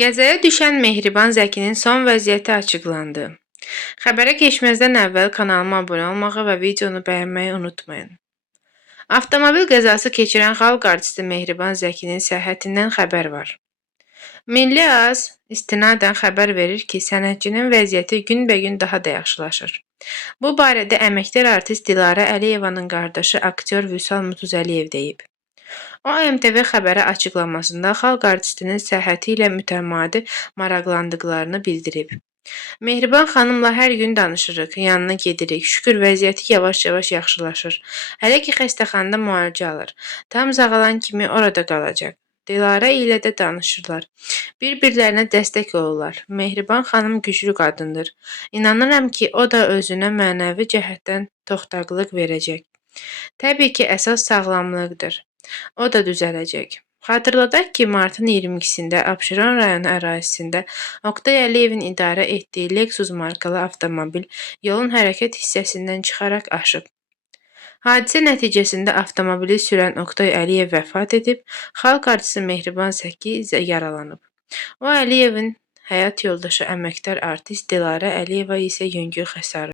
Qəzaya düşən Mehriban Zəkinin son vəziyyəti açıqlandı. Xəbərə keçməzdən əvvəl kanalıma abunə olmağı və videonu bəyənməyi unutmayın. Avtomobil qəzası keçirən xalq artisti Mehriban Zəkinin səhhətindən xəbər var. Milli Az istinadən xəbər verir ki, sənətçinin vəziyyəti günbəgün daha da yaxşılaşır. Bu barədə əməkdar artist Dilarə Əliyevanın qardaşı aktyor Vüsal Mutuzəliyev deyib. O MTV xəbərə açıqlamasında xalq artistinin səhhəti ilə mütəmadi maraqlandıqlarını bildirib. Mehriban xanımla hər gün danışırıq, yanına gedirik. Şükür vəziyyəti yavaş-yavaş yaxşılaşır. Hələ ki xəstəxanada müalicə alır. Tam sağalan kimi orada qalacaq. Dilarə ilə də danışırlar. Bir-birlərinə dəstək olurlar. Mehriban xanım güclü qadındır. İnanıram ki, o da özünə mənəvi cəhətdən toxtaqlıq verəcək. Təbii ki, əsas sağlamlıqdır. O da düzələcək. Xatırladaq ki, martın 22-sində Abşeron rayonu ərazisində Oqtay Əliyevin idarə etdiyi Lexus markalı avtomobil yolun hərəkət hissəsindən çıxaraq aşıb. Hadisə nəticəsində avtomobili sürən Oqtay Əliyev vəfat edib, xalq artisti Mehriban isə yaralanıb. O Əliyevin həyat yoldaşı əməkdar artist Dilarə Əliyeva isə yüngül xəsarət